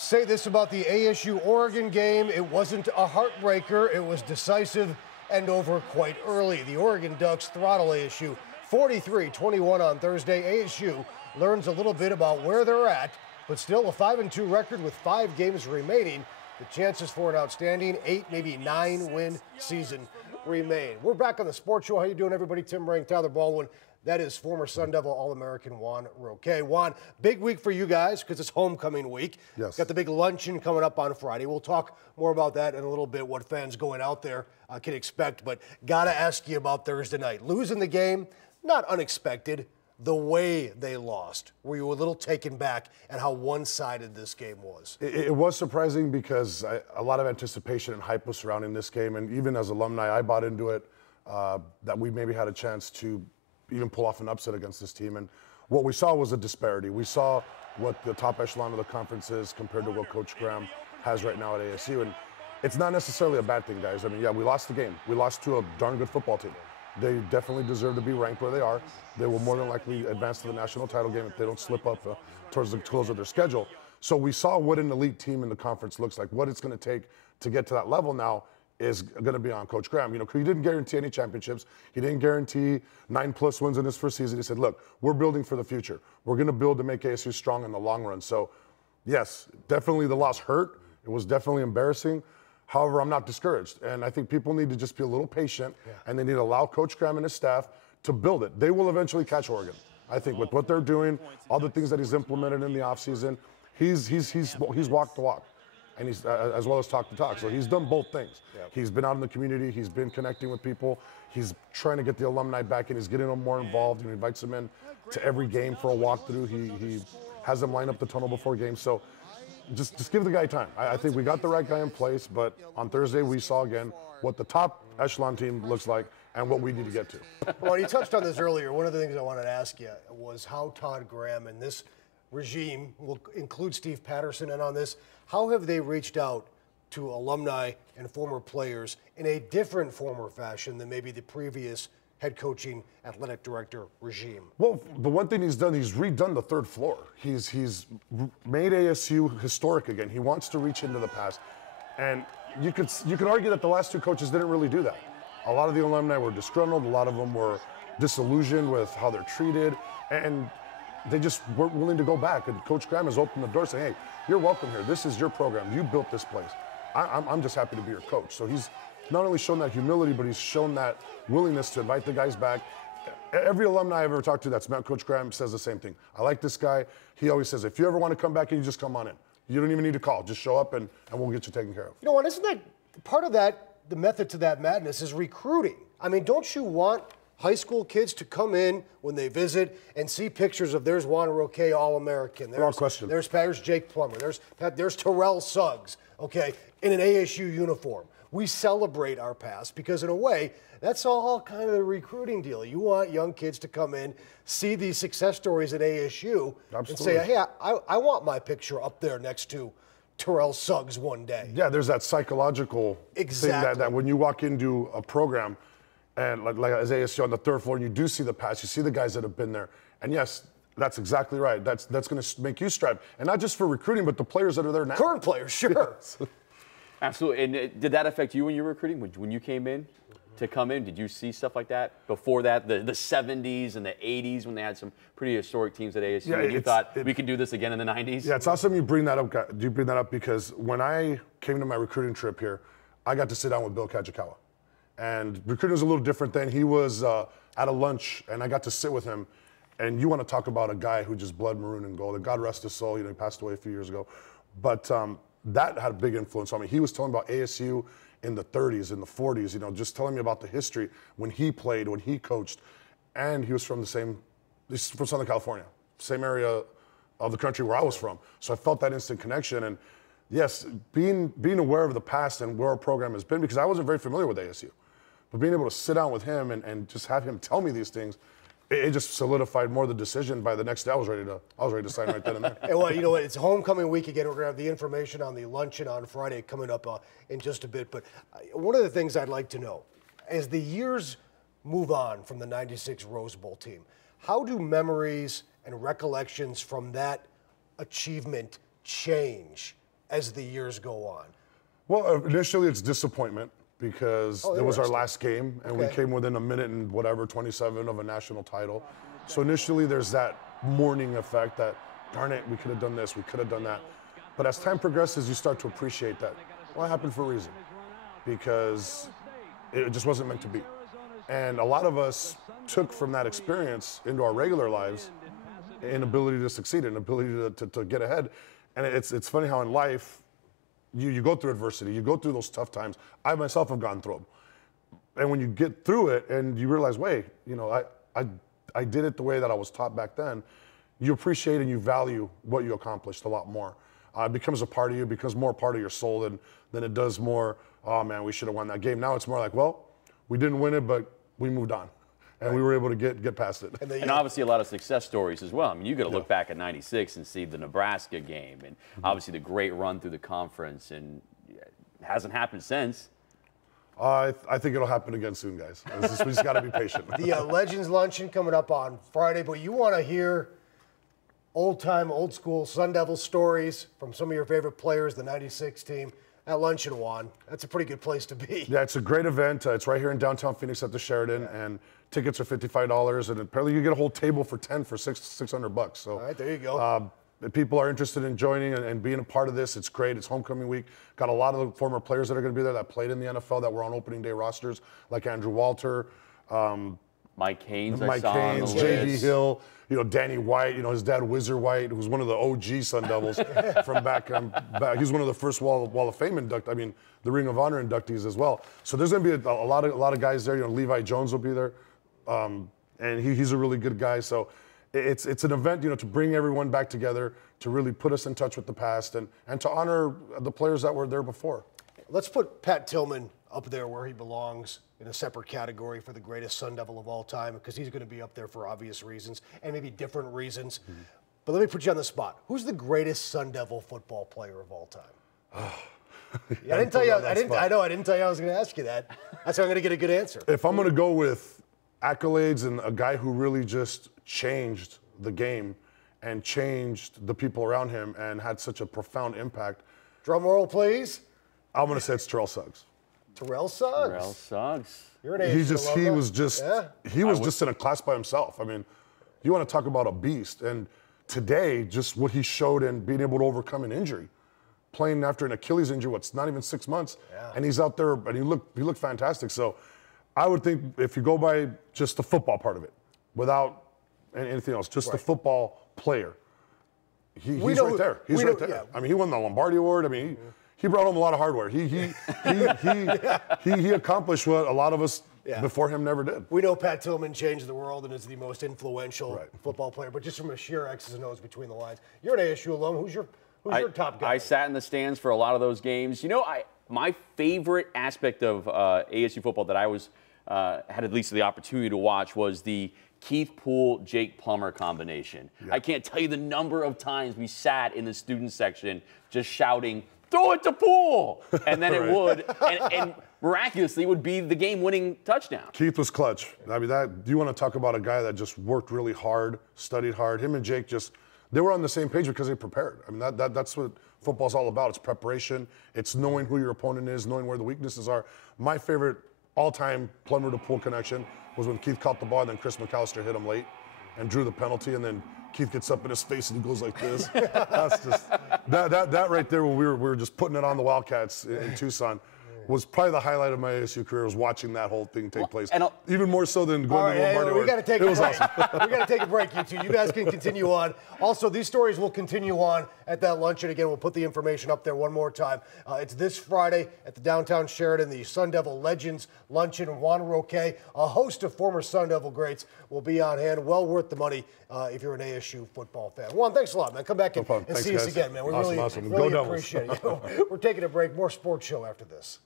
Say this about the ASU-Oregon game. It wasn't a heartbreaker. It was decisive and over quite early. The Oregon Ducks throttle ASU 43-21 on Thursday. ASU learns a little bit about where they're at, but still a 5-2 record with 5 games remaining. The chances for an outstanding 8, maybe 9-win season remain. We're back on the Sports Show. How you doing, everybody? Tim Rank, Tyler Baldwin. That is former Sun Devil All-American Juan Roque. Juan, big week for you guys because it's homecoming week. Yes. Got the big luncheon coming up on Friday. We'll talk more about that in a little bit, what fans going out there can expect. But got to ask you about Thursday night. Losing the game, not unexpected. The way they lost, were you a little taken back at how one-sided this game was? It was surprising because a lot of anticipation and hype was surrounding this game. And even as alumni, I bought into it, that we maybe had a chance to even pull off an upset against this team. And what we saw was a disparity. We saw what the top echelon of the conference is compared to what Coach Graham has right now at ASU. And it's not necessarily a bad thing, guys. I mean, yeah, we lost the game. We lost to a darn good football team. They definitely deserve to be ranked where they are. They will more than likely advance to the national title game if they don't slip up towards the close of their schedule. So we saw what an elite team in the conference looks like. What it's going to take to get to that level now is going to be on Coach Graham. You know, he didn't guarantee any championships. He didn't guarantee 9+ wins in his first season. He said, look, we're building for the future. We're going to build to make ASU strong in the long run. So, yes, definitely the loss hurt. It was definitely embarrassing. However, I'm not discouraged. And I think people need to just be a little patient, and they need to allow Coach Graham and his staff to build it. They will eventually catch Oregon. I think with what they're doing, all the things that he's implemented in the offseason, he's walked the walk. And he's as well as talk the talk. So he's done both things. Yep. He's been out in the community. He's been connecting with people. He's trying to get the alumni back in. He's getting them more involved. He invites them in to every game for a walkthrough. He has them line up the tunnel before games. So just give the guy time. I think we got the right guy in place. But on Thursday, we saw again what the top echelon team looks like and what we need to get to. Well, you touched on this earlier. One of the things I wanted to ask you was how Todd Graham and this regime will include Steve Patterson in on this. How have they reached out to alumni and former players in a different form or fashion than maybe the previous head coaching athletic director regime? Well, the one thing he's done, he's redone the third floor. He's made ASU historic again. He wants to reach into the past. And you could argue that the last 2 coaches didn't really do that. A lot of the alumni were disgruntled. A lot of them were disillusioned with how they're treated. And they just weren't willing to go back. And Coach Graham has opened the door saying, hey, you're welcome here. This is your program. You built this place. I'm just happy to be your coach. So he's not only shown that humility, but he's shown that willingness to invite the guys back. Every alumni I've ever talked to that's met Coach Graham says the same thing. I like this guy. He always says, if you ever want to come back, you just come on in. You don't even need to call. Just show up and we'll get you taken care of. You know what, isn't that part of that, the method to that madness is recruiting? I mean, don't you want high school kids to come in when they visit and see pictures of there's Juan Roque All-American. Without question. There's Jake Plummer. There's Terrell Suggs, okay, in an ASU uniform. We celebrate our past because, in a way, that's all kind of the recruiting deal. You want young kids to come in, see these success stories at ASU, and say, hey, I want my picture up there next to Terrell Suggs one day. Yeah, there's that psychological thing that when you walk into a program, and like as ASU on the third floor, and you do see the past, you see the guys that have been there. And yes, that's exactly right. That's going to make you strive. And not just for recruiting, but the players that are there now. Current players, sure. Yes. Absolutely. And did that affect you when you were recruiting? When you came in to come in, did you see stuff like that? Before that, the 70s and the 80s when they had some pretty historic teams at ASU, and you thought we could do this again in the 90s? Yeah, it's awesome you bring that up. You bring that up because when I came to my recruiting trip here, I got to sit down with Bill Kajikawa. And recruiting was a little different then. He was at a lunch, and I got to sit with him. And you want to talk about a guy who just bled maroon and gold. And God rest his soul, he passed away a few years ago. But that had a big influence on me. He was telling me about ASU in the 30s, in the 40s, just telling me about the history when he played, when he coached. And he was from he's from Southern California, same area of the country where I was from. So I felt that instant connection. And yes, being aware of the past and where our program has been, because I wasn't very familiar with ASU. But being able to sit down with him and just have him tell me these things, it just solidified more the decision. By the next day, I was ready to sign right then and there. And well, you know what? It's homecoming week again. We're going to have the information on the luncheon on Friday coming up in just a bit. But one of the things I'd like to know, as the years move on from the '96 Rose Bowl team, how do memories and recollections from that achievement change as the years go on? Well, initially it's disappointment because it was our last game, and we came within a minute and whatever, 27 of a national title. So initially there's that mourning effect that, darn it, we could have done this, we could have done that. But as time progresses, you start to appreciate that. Well, it happened for a reason, because it just wasn't meant to be. And a lot of us took from that experience into our regular lives an ability to succeed, an ability to get ahead. And it's funny how in life, you go through adversity, you go through those tough times. I myself have gone through them. And when you get through it and you realize, wait, you know, I did it the way that I was taught back then, you appreciate and you value what you accomplished a lot more. It becomes a part of you, it becomes more part of your soul than it does more, oh man, we should have won that game. Now it's more like, well, we didn't win it, but we moved on. And we were able to get past it. And obviously a lot of success stories as well. I mean, you got to look back at '96 and see the Nebraska game, and obviously the great run through the conference, and it hasn't happened since. I think it'll happen again soon, guys. We just got to be patient. The Legends Luncheon coming up on Friday, but you want to hear old-time, old-school Sun Devil stories from some of your favorite players, the '96 team. At Luncheon, Juan, that's a pretty good place to be. Yeah, it's a great event. It's right here in downtown Phoenix at the Sheraton, and tickets are $55, and apparently you get a whole table for 10 for $600. So, all right, there you go. If people are interested in joining and being a part of this, it's great. It's homecoming week. Got a lot of the former players that are going to be there that played in the NFL that were on opening day rosters, like Andrew Walter, Mike Haynes, J.D. Hill, you know, Danny White, you know, his dad, Whizzer White, who's one of the OG Sun Devils from back. He's one of the first Wall of Fame inductees, I mean, the Ring of Honor inductees as well. So there's going to be a lot of guys there. You know, Levi Jones will be there, and he's a really good guy. So it's an event, you know, to bring everyone back together, to really put us in touch with the past, and to honor the players that were there before. Let's put Pat Tillman up there where he belongs in a separate category for the greatest Sun Devil of all time, because he's going to be up there for obvious reasons and maybe different reasons. But let me put you on the spot. Who's the greatest Sun Devil football player of all time? I didn't tell you. I didn't tell you I was going to ask you that. That's how I'm going to get a good answer. If I'm going to go with accolades and a guy who really just changed the game and changed the people around him and had such a profound impact. Drum roll, please. I'm going to say it's Terrell Suggs. Terrell Suggs. Terrell Suggs. You're an age he was just in a class by himself. I mean, you want to talk about a beast. And today, just what he showed in being able to overcome an injury, playing after an Achilles injury, what's not even 6 months, and he's out there and he looked fantastic. So I would think if you go by just the football part of it, without anything else, just the football player, he's right there. He's right there. Yeah. I mean, he won the Lombardi Award. I mean, he brought home a lot of hardware. He accomplished what a lot of us before him never did. We know Pat Tillman changed the world and is the most influential football player, but just from a sheer X's and O's between the lines. You're an ASU alum. Who's your top guy? I sat in the stands for a lot of those games. You know, my favorite aspect of ASU football that I had at least the opportunity to watch was the Keith Poole-Jake Plummer combination. Yeah. I can't tell you the number of times we sat in the student section just shouting, "Throw it to Poole!" And then it would, and miraculously, it would be the game-winning touchdown. Keith was clutch. I mean, you want to talk about a guy that just worked really hard, studied hard. Him and Jake they were on the same page because they prepared. I mean, that's what football's all about. It's preparation. It's knowing who your opponent is, knowing where the weaknesses are. My favorite all-time Plummer to Poole connection was when Keith caught the ball and then Chris McAllister hit him late and drew the penalty, and then Keith gets up in his face and he goes like this. That's just that right there when we were just putting it on the Wildcats in Tucson was probably the highlight of my ASU career, was watching that whole thing take place. And even more so than going to Lombardi Award. It was awesome. We got to take a break, you two. You guys can continue on. Also, these stories will continue on at that luncheon. Again, we'll put the information up there one more time. It's this Friday at the downtown Sheraton, the Sun Devil Legends Luncheon. Juan Roque, a host of former Sun Devil greats, will be on hand. Well worth the money if you're an ASU football fan. Juan, thanks a lot, man. Come back and see us again, man. We really appreciate it. We're taking a break. More sports show after this.